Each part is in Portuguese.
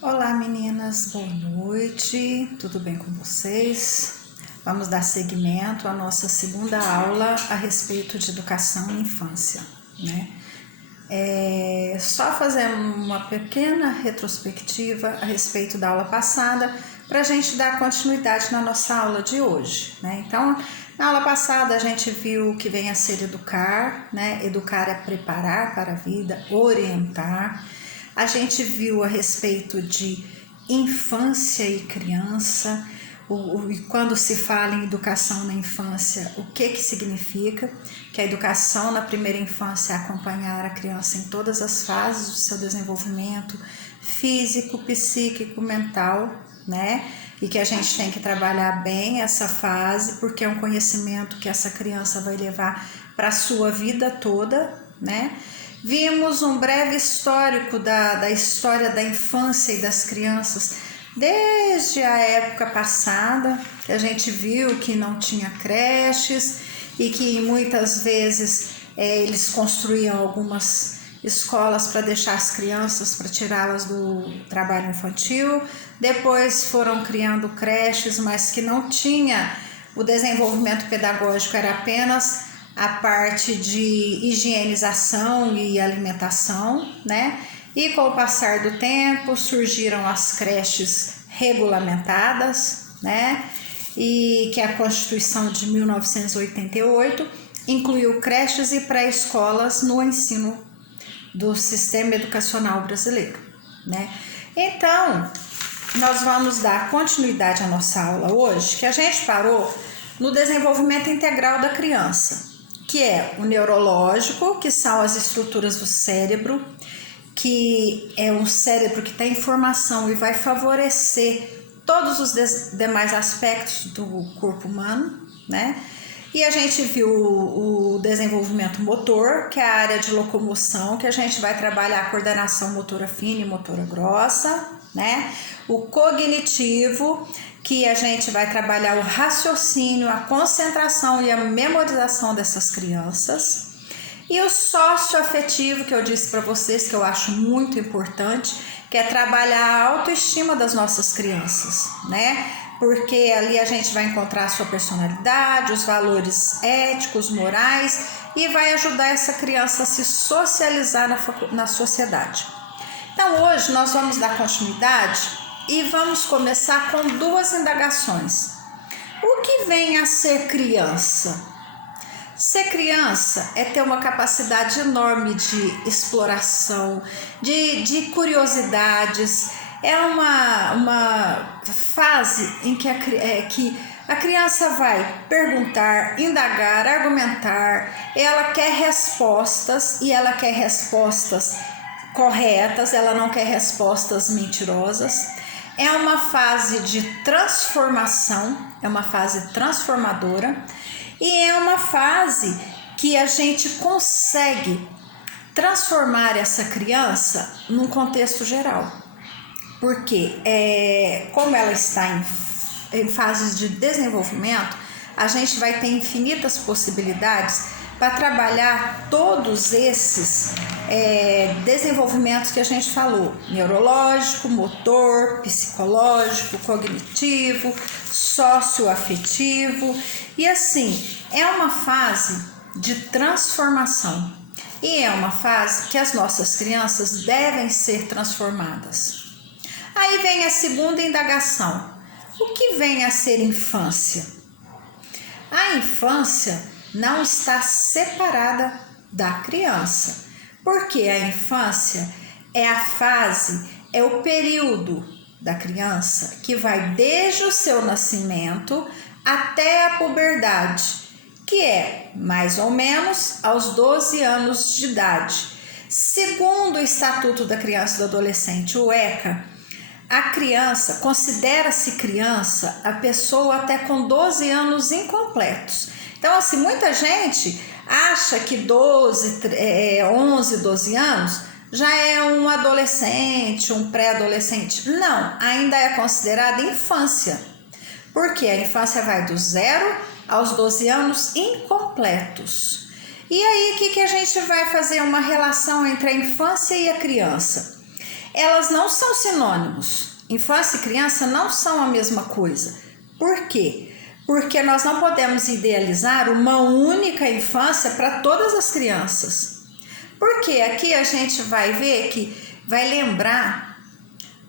Olá meninas, boa noite, tudo bem com vocês? Vamos dar seguimento à nossa segunda aula a respeito de educação e infância, né? Só fazer uma pequena retrospectiva a respeito da aula passada para a gente dar continuidade na nossa aula de hoje, né? Então, na aula passada a gente viu que vem a ser educar, né? Educar é preparar para a vida, orientar. A gente viu a respeito de infância e criança, e quando se fala em educação na infância, o que significa? Que a educação na primeira infância é acompanhar a criança em todas as fases do seu desenvolvimento físico, psíquico, mental, né? E que a gente tem que trabalhar bem essa fase, porque é um conhecimento que essa criança vai levar para a sua vida toda, né? Vimos um breve histórico da história da infância e das crianças desde a época passada, que a gente viu que não tinha creches e que muitas vezes eles construíam algumas escolas para deixar as crianças, para tirá-las do trabalho infantil. Depois foram criando creches, mas que não tinha o desenvolvimento pedagógico, era apenas a parte de higienização e alimentação, né? E com o passar do tempo surgiram as creches regulamentadas, né? E que a Constituição de 1988 incluiu creches e pré-escolas no ensino do sistema educacional brasileiro, né? Então, nós vamos dar continuidade à nossa aula hoje, que a gente parou no desenvolvimento integral da criança, que é o neurológico, que são as estruturas do cérebro, que é um cérebro que tem informação e vai favorecer todos os demais aspectos do corpo humano, né? E a gente viu o desenvolvimento motor, que é a área de locomoção, que a gente vai trabalhar a coordenação motora fina e motora grossa, né? O cognitivo, que a gente vai trabalhar o raciocínio, a concentração e a memorização dessas crianças. E o socioafetivo, que eu disse para vocês que eu acho muito importante, que é trabalhar a autoestima das nossas crianças, né? Porque ali a gente vai encontrar a sua personalidade, os valores éticos, morais, e vai ajudar essa criança a se socializar na sociedade. Então hoje nós vamos dar continuidade e vamos começar com duas indagações. O que vem a ser criança? Ser criança é ter uma capacidade enorme de exploração, de curiosidades. É uma fase em que a criança vai perguntar, indagar, argumentar. Ela quer respostas e ela quer respostas corretas, ela não quer respostas mentirosas. É uma fase de transformação, é uma fase transformadora e é uma fase que a gente consegue transformar essa criança num contexto geral. Porque como ela está em fases de desenvolvimento, a gente vai ter infinitas possibilidades para trabalhar todos esses desenvolvimentos que a gente falou: neurológico, motor, psicológico, cognitivo, socioafetivo. E assim, é uma fase de transformação e é uma fase que as nossas crianças devem ser transformadas. Aí vem a segunda indagação: o que vem a ser infância? A infância não está separada da criança, porque a infância é a fase, é o período da criança que vai desde o seu nascimento até a puberdade, que é mais ou menos aos 12 anos de idade. Segundo o Estatuto da Criança e do Adolescente, o ECA, a criança, considera-se criança a pessoa até com 12 anos incompletos. Então, assim, muita gente acha que 11, 12 anos já é um adolescente, um pré-adolescente. Não, ainda é considerada infância, porque a infância vai do 0 aos 12 anos incompletos. E aí, o que a gente vai fazer uma relação entre a infância e a criança? elas não são sinônimos. Infância e criança não são a mesma coisa. Por quê? Porque nós não podemos idealizar uma única infância para todas as crianças. Porque aqui a gente vai ver que vai lembrar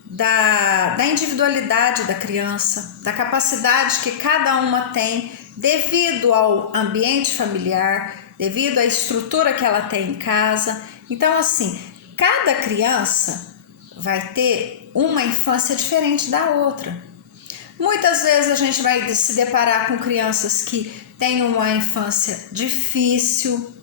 da individualidade da criança, da capacidade que cada uma tem devido ao ambiente familiar, devido à estrutura que ela tem em casa. Então, assim, cada criança vai ter uma infância diferente da outra. Muitas vezes a gente vai se deparar com crianças que têm uma infância difícil,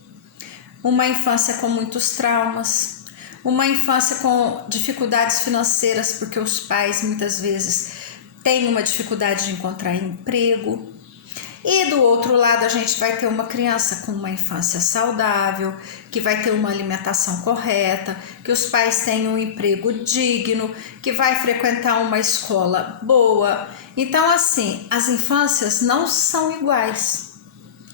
uma infância com muitos traumas, uma infância com dificuldades financeiras, porque os pais muitas vezes têm uma dificuldade de encontrar emprego. E do outro lado a gente vai ter uma criança com uma infância saudável, que vai ter uma alimentação correta, que os pais têm um emprego digno, que vai frequentar uma escola boa. Então, assim, as infâncias não são iguais.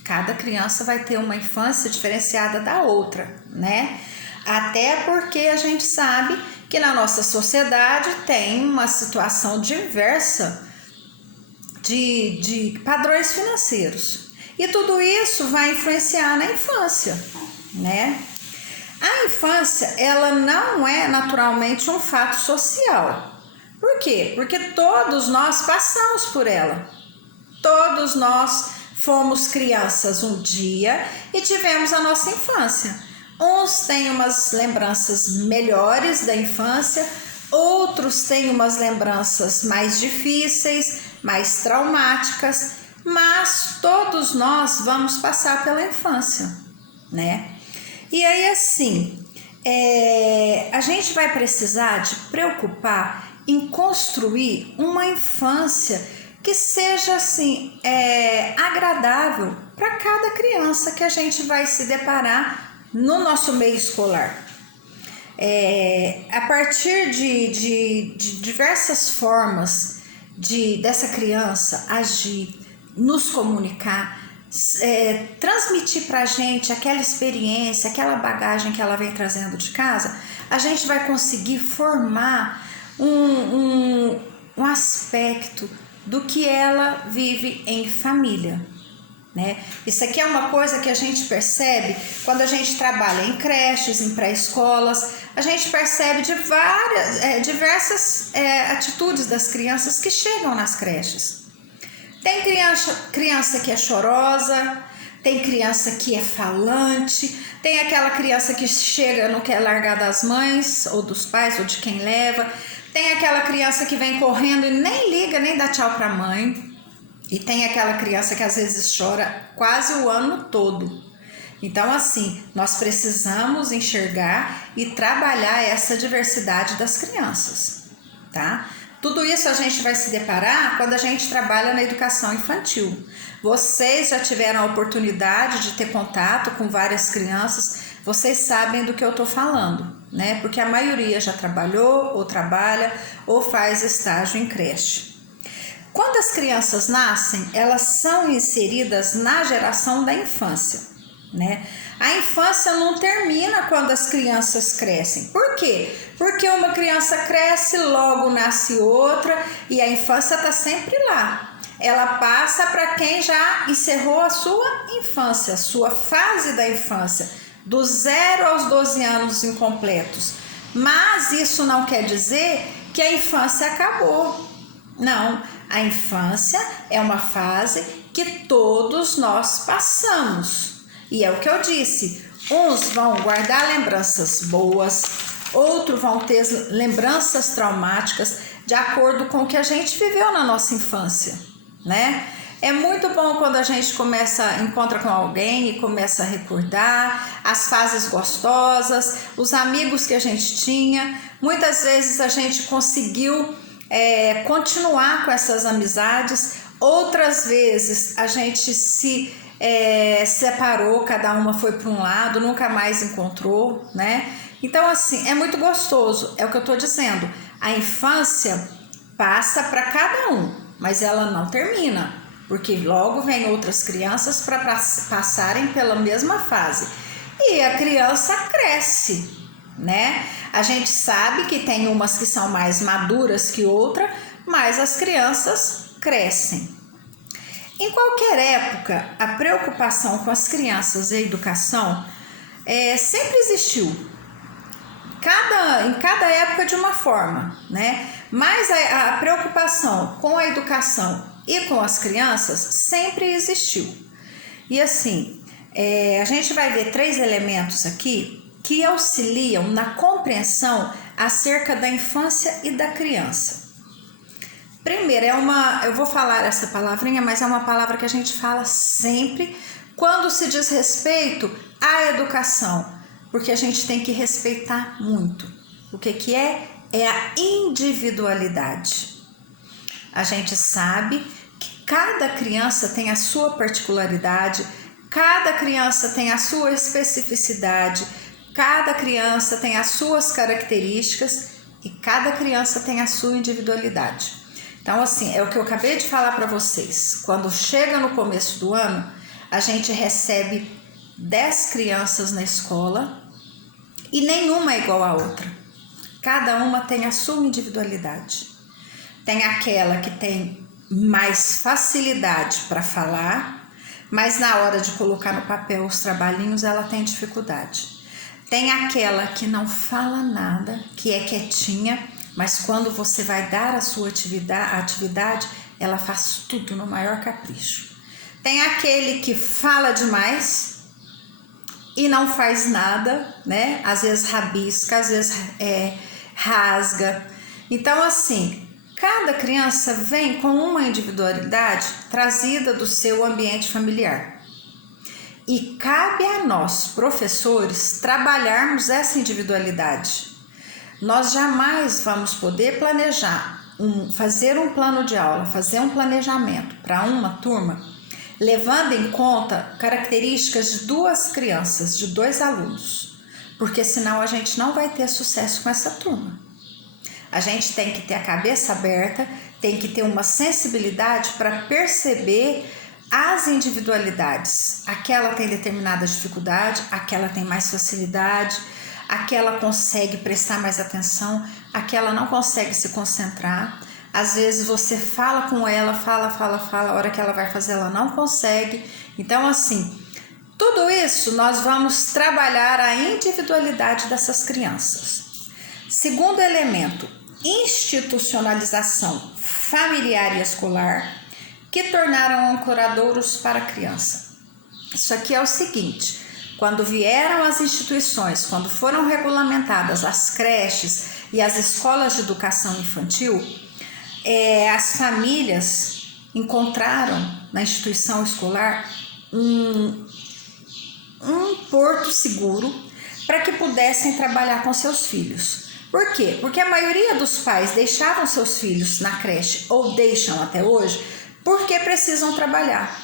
Cada criança vai ter uma infância diferenciada da outra, né? Até porque a gente sabe que na nossa sociedade tem uma situação diversa de padrões financeiros. E tudo isso vai influenciar na infância, né? A infância, ela não é naturalmente um fato social. Por quê? Porque todos nós passamos por ela. Todos nós fomos crianças um dia e tivemos a nossa infância. Uns têm umas lembranças melhores da infância, outros têm umas lembranças mais difíceis, mais traumáticas, mas todos nós vamos passar pela infância, né? E aí, assim, a gente vai precisar de preocupar em construir uma infância que seja, assim, agradável para cada criança que a gente vai se deparar no nosso meio escolar. A partir de diversas formas dessa criança agir, nos comunicar, transmitir para a gente aquela experiência, aquela bagagem que ela vem trazendo de casa, a gente vai conseguir formar um aspecto do que ela vive em família, né? Isso aqui é uma coisa que a gente percebe quando a gente trabalha em creches, em pré-escolas. A gente percebe diversas atitudes das crianças que chegam nas creches. Tem criança que é chorosa, tem criança que é falante, tem aquela criança que chega, não quer largar das mães ou dos pais ou de quem leva, tem aquela criança que vem correndo e nem liga, nem dá tchau para a mãe. E tem aquela criança que às vezes chora quase o ano todo. Então, assim, nós precisamos enxergar e trabalhar essa diversidade das crianças, tá? Tudo isso a gente vai se deparar quando a gente trabalha na educação infantil. Vocês já tiveram a oportunidade de ter contato com várias crianças, vocês sabem do que eu estou falando, né? Porque a maioria já trabalhou, ou trabalha, ou faz estágio em creche. Quando as crianças nascem, elas são inseridas na geração da infância, né? A infância não termina quando as crianças crescem. Por quê? Porque uma criança cresce, logo nasce outra e a infância está sempre lá. Ela passa para quem já encerrou a sua infância, a sua fase da infância, dos 0 aos 12 anos incompletos. Mas isso não quer dizer que a infância acabou. Não, a infância é uma fase que todos nós passamos. E é o que eu disse, uns vão guardar lembranças boas, outros vão ter lembranças traumáticas de acordo com o que a gente viveu na nossa infância, né? É muito bom quando a gente encontra com alguém e começa a recordar as fases gostosas, os amigos que a gente tinha. Muitas vezes a gente conseguiu continuar com essas amizades, outras vezes a gente se separou, cada uma foi para um lado, nunca mais encontrou, né? Então, assim, é muito gostoso, é o que eu estou dizendo. A infância passa para cada um, mas ela não termina, porque logo vem outras crianças para passarem pela mesma fase. E a criança cresce, né? A gente sabe que tem umas que são mais maduras que outras, mas as crianças crescem. Em qualquer época, a preocupação com as crianças e a educação sempre existiu. Em cada época de uma forma, né? Mas a preocupação com a educação e com as crianças sempre existiu. E assim, a gente vai ver 3 elementos aqui que auxiliam na compreensão acerca da infância e da criança. Primeiro, eu vou falar essa palavrinha, mas é uma palavra que a gente fala sempre quando se diz respeito à educação, porque a gente tem que respeitar muito. O que é? É a individualidade. A gente sabe que cada criança tem a sua particularidade, cada criança tem a sua especificidade, cada criança tem as suas características e cada criança tem a sua individualidade. Então, assim, é o que eu acabei de falar para vocês. Quando chega no começo do ano, a gente recebe 10 crianças na escola e nenhuma é igual à outra. Cada uma tem a sua individualidade. Tem aquela que tem mais facilidade para falar, mas na hora de colocar no papel os trabalhinhos, ela tem dificuldade. Tem aquela que não fala nada, que é quietinha, mas quando você vai dar a sua atividade, ela faz tudo no maior capricho. Tem aquele que fala demais e não faz nada, né? Às vezes rabisca, às vezes rasga. Então, assim, cada criança vem com uma individualidade trazida do seu ambiente familiar. E cabe a nós, professores, trabalharmos essa individualidade. Nós jamais vamos poder planejar, fazer um plano de aula, fazer um planejamento para uma turma, levando em conta características de 2 crianças, de 2 alunos, porque senão a gente não vai ter sucesso com essa turma. A gente tem que ter a cabeça aberta, tem que ter uma sensibilidade para perceber as individualidades. Aquela tem determinada dificuldade, aquela tem mais facilidade, aquela consegue prestar mais atenção, aquela não consegue se concentrar. Às vezes você fala com ela, fala, a hora que ela vai fazer ela não consegue. Então, assim, tudo isso nós vamos trabalhar a individualidade dessas crianças. Segundo elemento, institucionalização familiar e escolar, que tornaram ancoradouros para a criança. Isso aqui é o seguinte: quando vieram as instituições, quando foram regulamentadas as creches e as escolas de educação infantil, as famílias encontraram na instituição escolar um porto seguro para que pudessem trabalhar com seus filhos. Por quê? Porque a maioria dos pais deixavam seus filhos na creche, ou deixam até hoje, porque precisam trabalhar,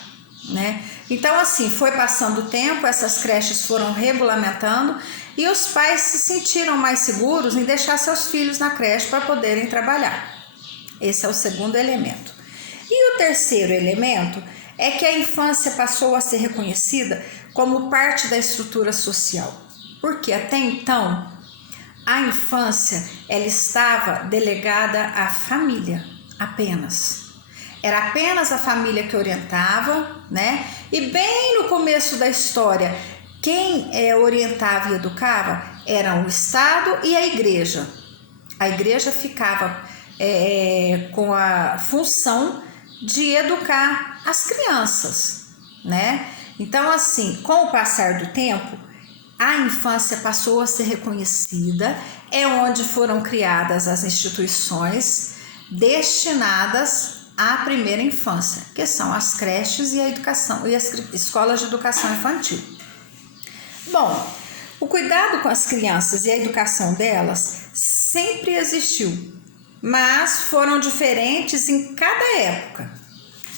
né? Então, assim, foi passando o tempo, essas creches foram regulamentando e os pais se sentiram mais seguros em deixar seus filhos na creche para poderem trabalhar. Esse é o segundo elemento. E o terceiro elemento é que a infância passou a ser reconhecida como parte da estrutura social. Porque até então, a infância ela estava delegada à família apenas. Era apenas a família que orientava, né? E bem no começo da história, quem orientava e educava eram o Estado e a igreja. A igreja ficava com a função de educar as crianças, né? Então, assim, com o passar do tempo, a infância passou a ser reconhecida, é onde foram criadas as instituições destinadas à primeira infância, que são as creches e a educação e as escolas de educação infantil. Bom, o cuidado com as crianças e a educação delas sempre existiu, mas foram diferentes em cada época.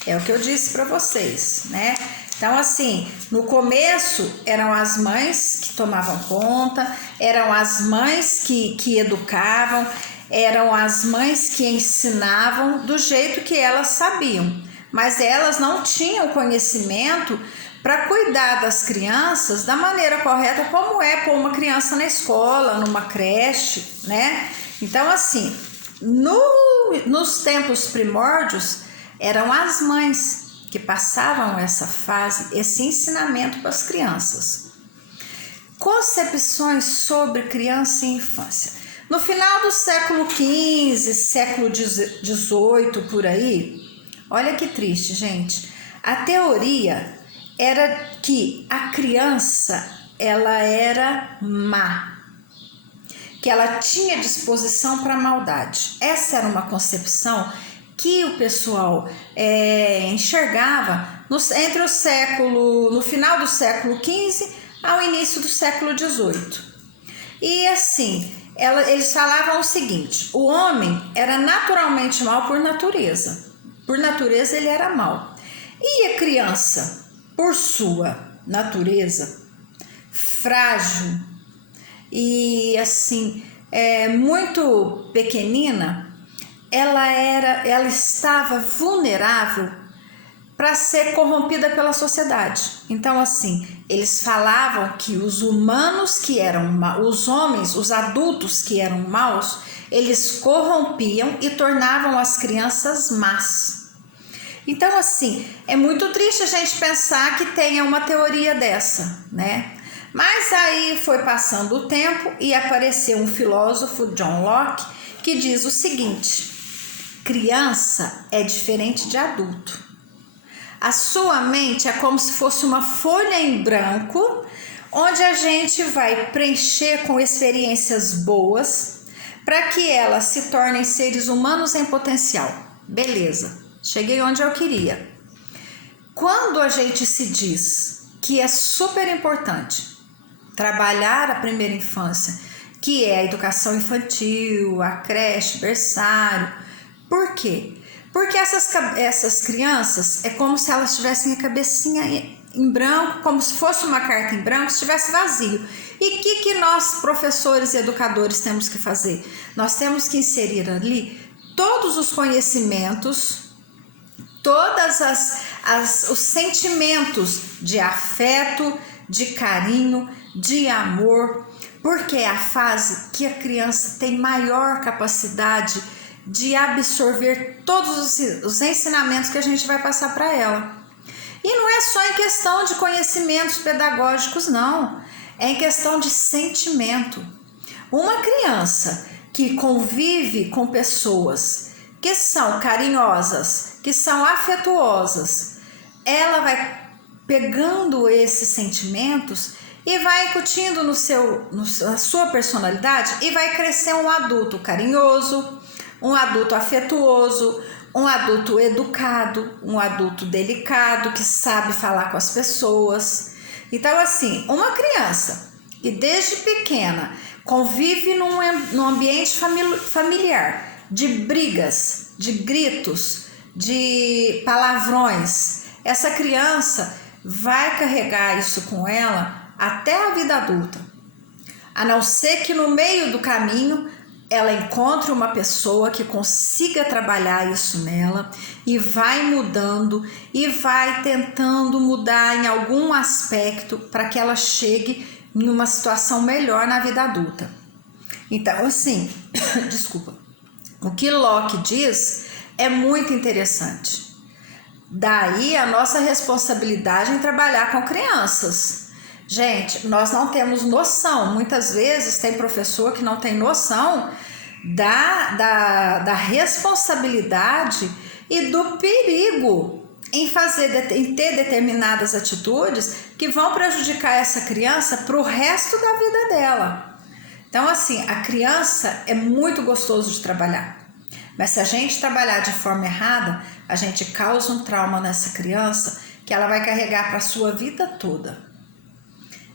É o que eu disse para vocês, né? Então, assim, no começo eram as mães que tomavam conta, eram as mães que educavam, eram as mães que ensinavam do jeito que elas sabiam, mas elas não tinham conhecimento para cuidar das crianças da maneira correta, como é pôr uma criança na escola, numa creche, né? Então, assim, nos tempos primórdios, eram as mães que passavam essa fase, esse ensinamento para as crianças. Concepções sobre criança e infância. No final do século XV, século XVIII, por aí, olha que triste, gente. A teoria era que a criança, ela era má, que ela tinha disposição para maldade. Essa era uma concepção que o pessoal enxergava no final do século XV ao início do século XVIII. E assim, eles falavam o seguinte: o homem era naturalmente mau por natureza. Por natureza ele era mau. E a criança, por sua natureza frágil e assim, muito pequenina, ela estava vulnerável para ser corrompida pela sociedade. Então, assim, eles falavam que os humanos que eram os homens, os adultos que eram maus, eles corrompiam e tornavam as crianças más. Então, assim, é muito triste a gente pensar que tenha uma teoria dessa, né? Mas aí foi passando o tempo e apareceu um filósofo, John Locke, que diz o seguinte: criança é diferente de adulto. A sua mente é como se fosse uma folha em branco, onde a gente vai preencher com experiências boas para que elas se tornem seres humanos em potencial. Beleza, cheguei onde eu queria. Quando a gente se diz que é super importante trabalhar a primeira infância, que é a educação infantil, a creche, berçário, por quê? Porque essas crianças é como se elas tivessem a cabecinha em branco, como se fosse uma carta em branco, estivesse vazio. E o que nós, professores e educadores, temos que fazer? Nós temos que inserir ali todos os conhecimentos, todos os sentimentos de afeto, de carinho, de amor, porque é a fase que a criança tem maior capacidade de absorver todos os ensinamentos que a gente vai passar para ela. E não é só em questão de conhecimentos pedagógicos, não. É em questão de sentimento. Uma criança que convive com pessoas que são carinhosas, que são afetuosas, ela vai pegando esses sentimentos e vai incutindo na sua personalidade e vai crescer um adulto carinhoso, um adulto afetuoso, um adulto educado, um adulto delicado, que sabe falar com as pessoas. Então, assim, uma criança que desde pequena convive num ambiente familiar de brigas, de gritos, de palavrões, essa criança vai carregar isso com ela até a vida adulta. A não ser que no meio do caminho ela encontre uma pessoa que consiga trabalhar isso nela e vai mudando e vai tentando mudar em algum aspecto para que ela chegue em uma situação melhor na vida adulta. Então, assim, desculpa, o que Locke diz é muito interessante. Daí a nossa responsabilidade em trabalhar com crianças. Gente, nós não temos noção, muitas vezes tem professor que não tem noção da responsabilidade e do perigo em ter determinadas atitudes que vão prejudicar essa criança para o resto da vida dela. Então, assim, a criança é muito gostoso de trabalhar, mas se a gente trabalhar de forma errada, a gente causa um trauma nessa criança que ela vai carregar para a sua vida toda.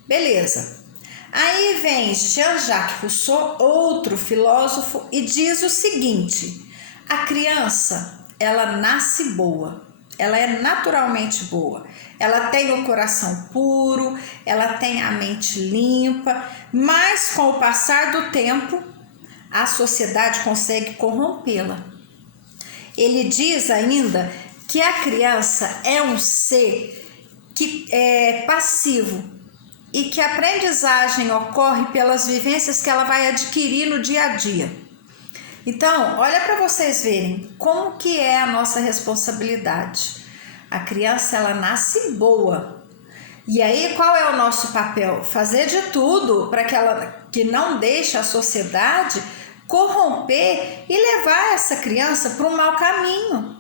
Beleza. Aí vem Jean-Jacques Rousseau, outro filósofo, e diz o seguinte: a criança, ela nasce boa, ela é naturalmente boa, ela tem o coração puro, ela tem a mente limpa, mas com o passar do tempo, a sociedade consegue corrompê-la. Ele diz ainda que a criança é um ser que é passivo e que a aprendizagem ocorre pelas vivências que ela vai adquirir no dia a dia. Então, olha para vocês verem como que é a nossa responsabilidade. A criança, ela nasce boa. E aí, qual é o nosso papel? Fazer de tudo para que não deixe a sociedade corromper e levar essa criança para um mau caminho.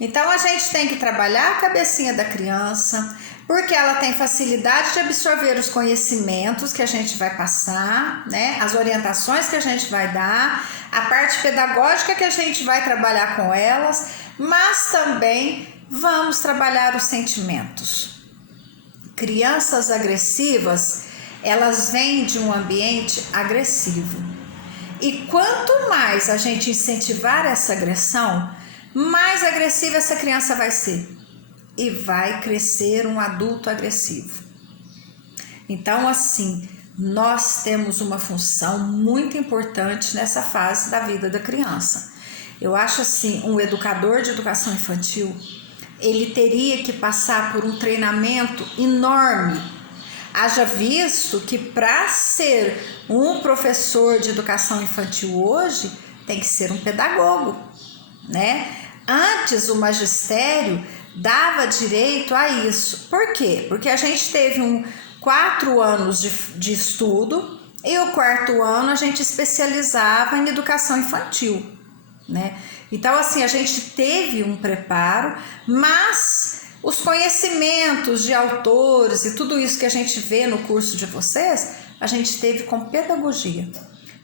Então, a gente tem que trabalhar a cabecinha da criança, porque ela tem facilidade de absorver os conhecimentos que a gente vai passar, né? As orientações que a gente vai dar, a parte pedagógica que a gente vai trabalhar com elas, mas também vamos trabalhar os sentimentos. Crianças agressivas, elas vêm de um ambiente agressivo. E quanto mais a gente incentivar essa agressão, mais agressiva essa criança vai ser. E vai crescer um adulto agressivo. Então, assim, nós temos uma função muito importante nessa fase da vida da criança. Eu acho assim, um educador de educação infantil, ele teria que passar por um treinamento enorme. Haja visto que para ser um professor de educação infantil hoje, tem que ser um pedagogo, né? Antes o magistério dava direito a isso. Por quê? Porque a gente teve 4 anos de estudo e o 4º ano a gente especializava em educação infantil, né? Então, assim, a gente teve um preparo, mas os conhecimentos de autores e tudo isso que a gente vê no curso de vocês, a gente teve com pedagogia.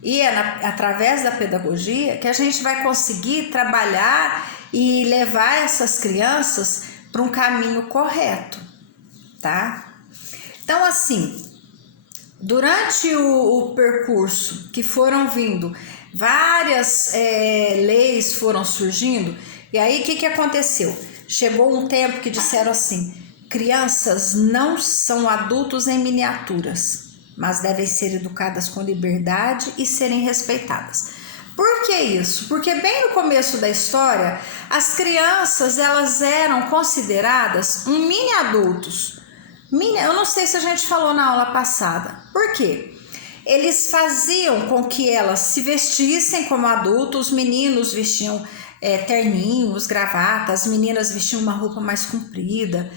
E é através da pedagogia que a gente vai conseguir trabalhar e levar essas crianças para um caminho correto, tá? Então, assim, durante o percurso que foram vindo, várias leis foram surgindo, e aí o que aconteceu? Chegou um tempo que disseram assim, crianças não são adultos em miniaturas, mas devem ser educadas com liberdade e serem respeitadas. Por que isso? Porque bem no começo da história, as crianças elas eram consideradas mini adultos. Eu não sei se a gente falou na aula passada. Por quê? Eles faziam com que elas se vestissem como adultos, os meninos vestiam terninhos, gravatas, as meninas vestiam uma roupa mais comprida,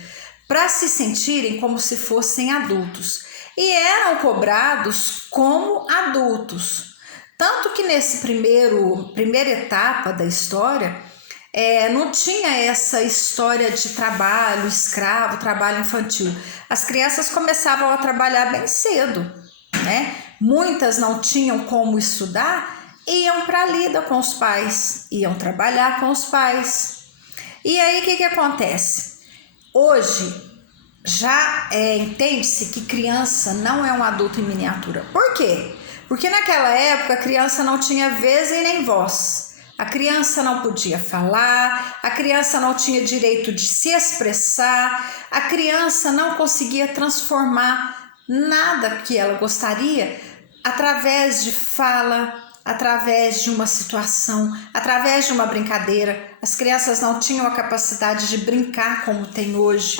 para se sentirem como se fossem adultos. E eram cobrados como adultos. Tanto que nesse primeira etapa da história, não tinha essa história de trabalho escravo, trabalho infantil. As crianças começavam a trabalhar bem cedo, né? Muitas não tinham como estudar, iam para a lida com os pais, iam trabalhar com os pais. E aí o que acontece? Hoje já entende-se que criança não é um adulto em miniatura. Por quê? Porque naquela época a criança não tinha vez e nem voz. A criança não podia falar, a criança não tinha direito de se expressar, a criança não conseguia transformar nada que ela gostaria através de fala, através de uma situação, através de uma brincadeira. As crianças não tinham a capacidade de brincar como tem hoje.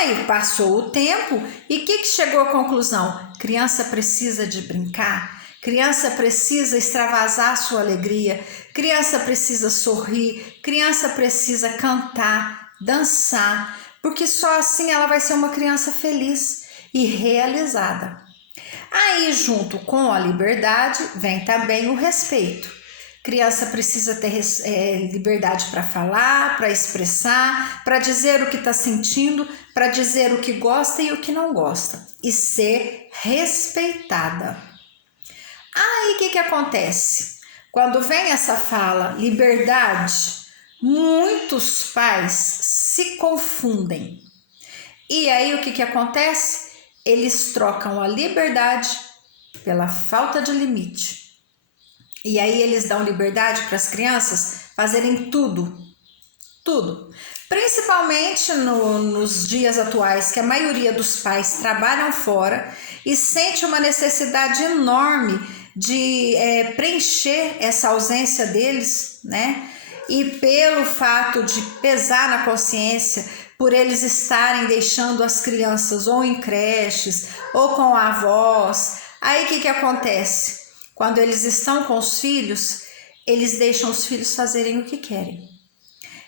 Aí passou o tempo e o que chegou à conclusão? Criança precisa de brincar, criança precisa extravasar sua alegria, criança precisa sorrir, criança precisa cantar, dançar, porque só assim ela vai ser uma criança feliz e realizada. Aí, junto com a liberdade, vem também o respeito. Criança precisa ter liberdade para falar, para expressar, para dizer o que está sentindo, para dizer o que gosta e o que não gosta, e ser respeitada. Aí o que acontece? Quando vem essa fala, liberdade, muitos pais se confundem. E aí o que acontece? Eles trocam a liberdade pela falta de limite. E aí eles dão liberdade para as crianças fazerem tudo. Principalmente nos dias atuais, que a maioria dos pais trabalham fora e sente uma necessidade enorme de preencher essa ausência deles, né? E pelo fato de pesar na consciência, por eles estarem deixando as crianças ou em creches ou com avós. Aí o que acontece? Quando eles estão com os filhos, eles deixam os filhos fazerem o que querem.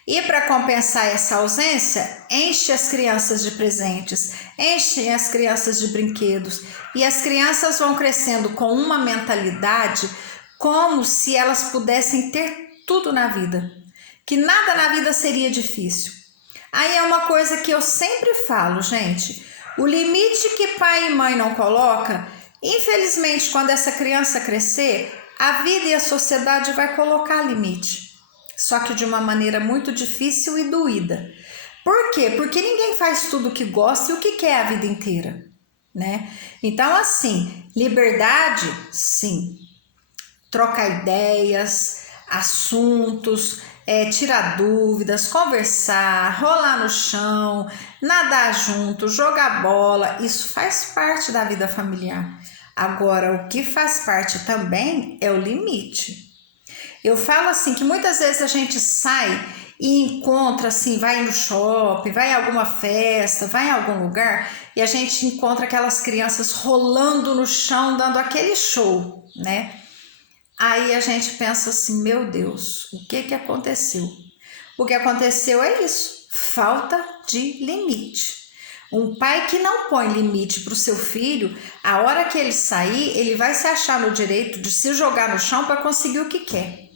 E para compensar essa ausência, enche as crianças de presentes, enche as crianças de brinquedos. E as crianças vão crescendo com uma mentalidade como se elas pudessem ter tudo na vida, que nada na vida seria difícil. Aí é uma coisa que eu sempre falo, gente, o limite que pai e mãe não coloca, infelizmente, quando essa criança crescer, a vida e a sociedade vai colocar limite. Só que de uma maneira muito difícil e doída. Por quê? Porque ninguém faz tudo o que gosta e o que quer a vida inteira, né? Então, assim, liberdade, sim. Trocar ideias, assuntos, tirar dúvidas, conversar, rolar no chão, nadar junto, jogar bola, isso faz parte da vida familiar. Agora, o que faz parte também é o limite. Eu falo assim que muitas vezes a gente sai e encontra assim, vai no shopping, vai em alguma festa, vai em algum lugar e a gente encontra aquelas crianças rolando no chão, dando aquele show, né? Aí a gente pensa assim, meu Deus, o que aconteceu? O que aconteceu é isso, falta de limite. Um pai que não põe limite para o seu filho, a hora que ele sair, ele vai se achar no direito de se jogar no chão para conseguir o que quer.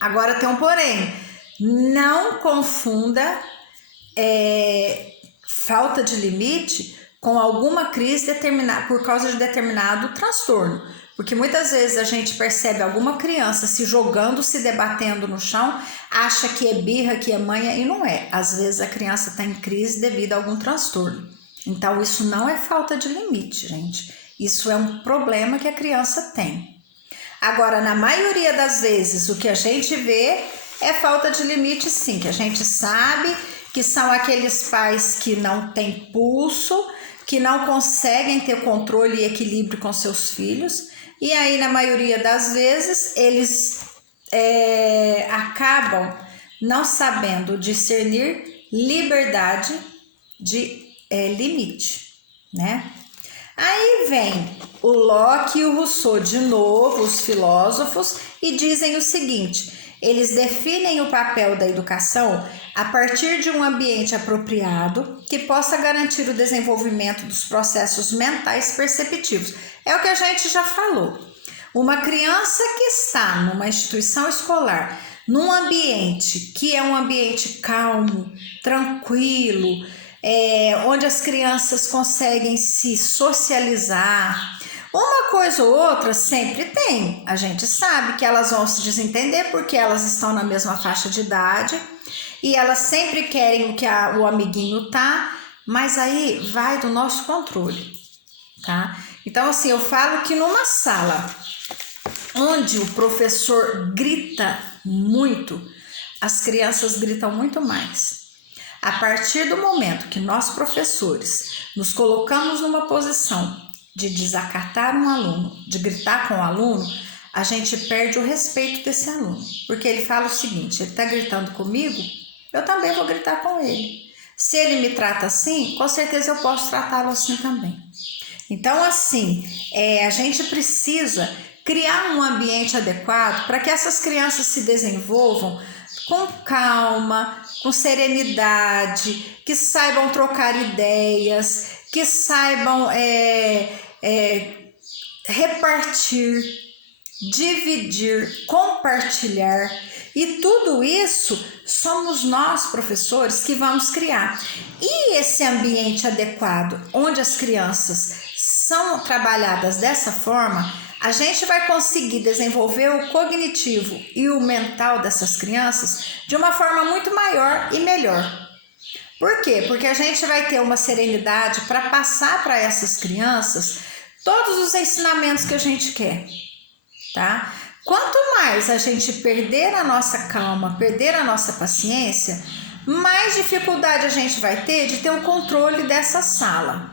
Agora tem um porém, não confunda falta de limite com alguma crise por causa de determinado transtorno. Porque muitas vezes a gente percebe alguma criança se jogando, se debatendo no chão, acha que é birra, que é manha e não é. Às vezes a criança está em crise devido a algum transtorno. Então isso não é falta de limite, gente. Isso é um problema que a criança tem. Agora, na maioria das vezes, o que a gente vê é falta de limite, sim, que a gente sabe que são aqueles pais que não têm pulso, que não conseguem ter controle e equilíbrio com seus filhos, e aí, na maioria das vezes, eles acabam não sabendo discernir liberdade de limite, né? Aí vem o Locke e o Rousseau de novo, os filósofos, e dizem o seguinte: eles definem o papel da educação a partir de um ambiente apropriado que possa garantir o desenvolvimento dos processos mentais perceptivos. É o que a gente já falou. Uma criança que está numa instituição escolar, num ambiente que é um ambiente calmo, tranquilo, onde as crianças conseguem se socializar. Uma coisa ou outra sempre tem. A gente sabe que elas vão se desentender porque elas estão na mesma faixa de idade e elas sempre querem o que o amiguinho tá, mas aí vai do nosso controle, tá? Então, assim, eu falo que numa sala onde o professor grita muito, as crianças gritam muito mais. A partir do momento que nós, professores, nos colocamos numa posição de desacatar um aluno, de gritar com o aluno, a gente perde o respeito desse aluno. Porque ele fala o seguinte: ele está gritando comigo, eu também vou gritar com ele. Se ele me trata assim, com certeza eu posso tratá-lo assim também. Então, assim, a gente precisa criar um ambiente adequado para que essas crianças se desenvolvam com calma, com serenidade, que saibam trocar ideias, que saibam repartir, dividir, compartilhar. E tudo isso somos nós, professores, que vamos criar. E esse ambiente adequado, onde as crianças são trabalhadas dessa forma, a gente vai conseguir desenvolver o cognitivo e o mental dessas crianças de uma forma muito maior e melhor. Por quê? Porque a gente vai ter uma serenidade para passar para essas crianças todos os ensinamentos que a gente quer, tá? Quanto mais a gente perder a nossa calma, perder a nossa paciência, mais dificuldade a gente vai ter de ter o controle dessa sala,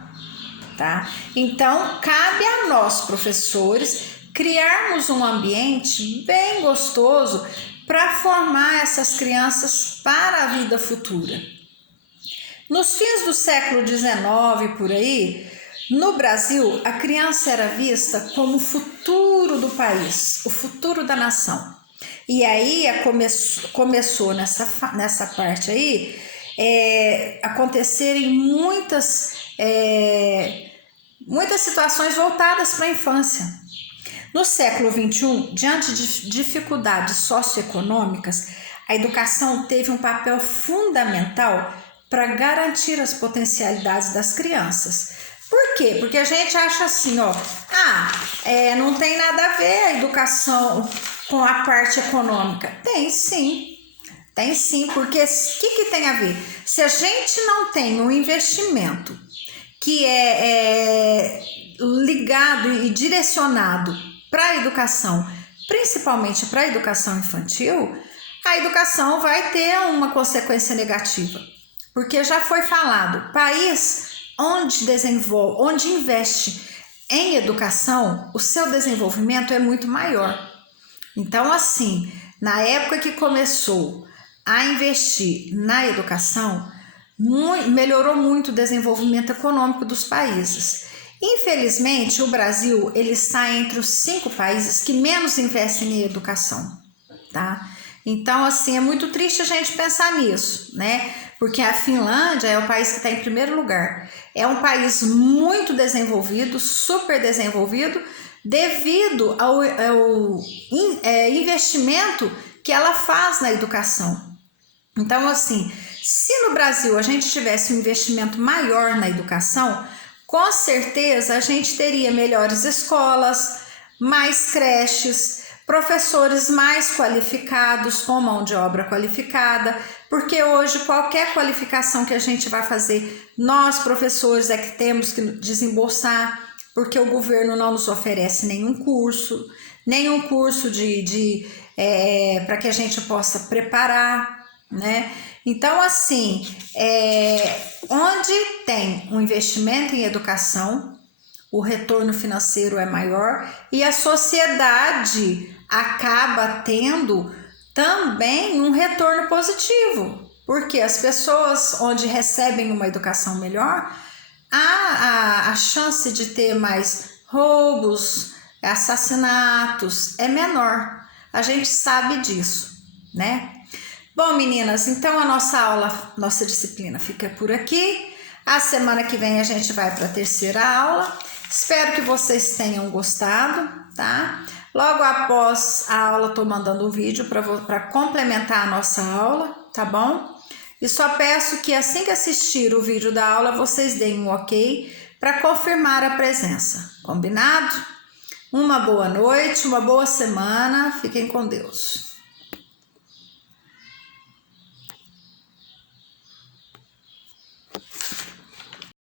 tá? Então, cabe a nós, professores, criarmos um ambiente bem gostoso para formar essas crianças para a vida futura. Nos fins do século XIX, por aí, no Brasil, a criança era vista como o futuro do país, o futuro da nação. E aí começou nessa parte aí acontecerem muitas situações voltadas para a infância. No século XXI, diante de dificuldades socioeconômicas, a educação teve um papel fundamental para garantir as potencialidades das crianças. Por quê? Porque a gente acha assim, não tem nada a ver a educação com a parte econômica. Tem sim, porque o que tem a ver? Se a gente não tem um investimento que é ligado e direcionado para a educação, principalmente para a educação infantil, a educação vai ter uma consequência negativa. Porque já foi falado, país onde investe em educação, o seu desenvolvimento é muito maior. Então, assim, na época que começou a investir na educação, melhorou muito o desenvolvimento econômico dos países. Infelizmente, o Brasil ele está entre os 5 países que menos investem em educação, tá? Então, assim, é muito triste a gente pensar nisso, né? Porque a Finlândia é o país que está em primeiro lugar. É um país muito desenvolvido, super desenvolvido, devido ao investimento que ela faz na educação. Então, assim, se no Brasil a gente tivesse um investimento maior na educação, com certeza a gente teria melhores escolas, mais creches, professores mais qualificados, com mão de obra qualificada, porque hoje qualquer qualificação que a gente vai fazer, nós professores é que temos que desembolsar, porque o governo não nos oferece nenhum curso para que a gente possa preparar, né? Então, assim, onde tem um investimento em educação, o retorno financeiro é maior e a sociedade acaba tendo também um retorno positivo, porque as pessoas onde recebem uma educação melhor, a chance de ter mais roubos, assassinatos é menor. A gente sabe disso, né? Bom, meninas, então a nossa disciplina fica por aqui. A semana que vem a gente vai para a terceira aula. Espero que vocês tenham gostado, tá? Logo após a aula, estou mandando um vídeo para complementar a nossa aula, tá bom? E só peço que assim que assistir o vídeo da aula, vocês deem um ok para confirmar a presença. Combinado? Uma boa noite, uma boa semana. Fiquem com Deus.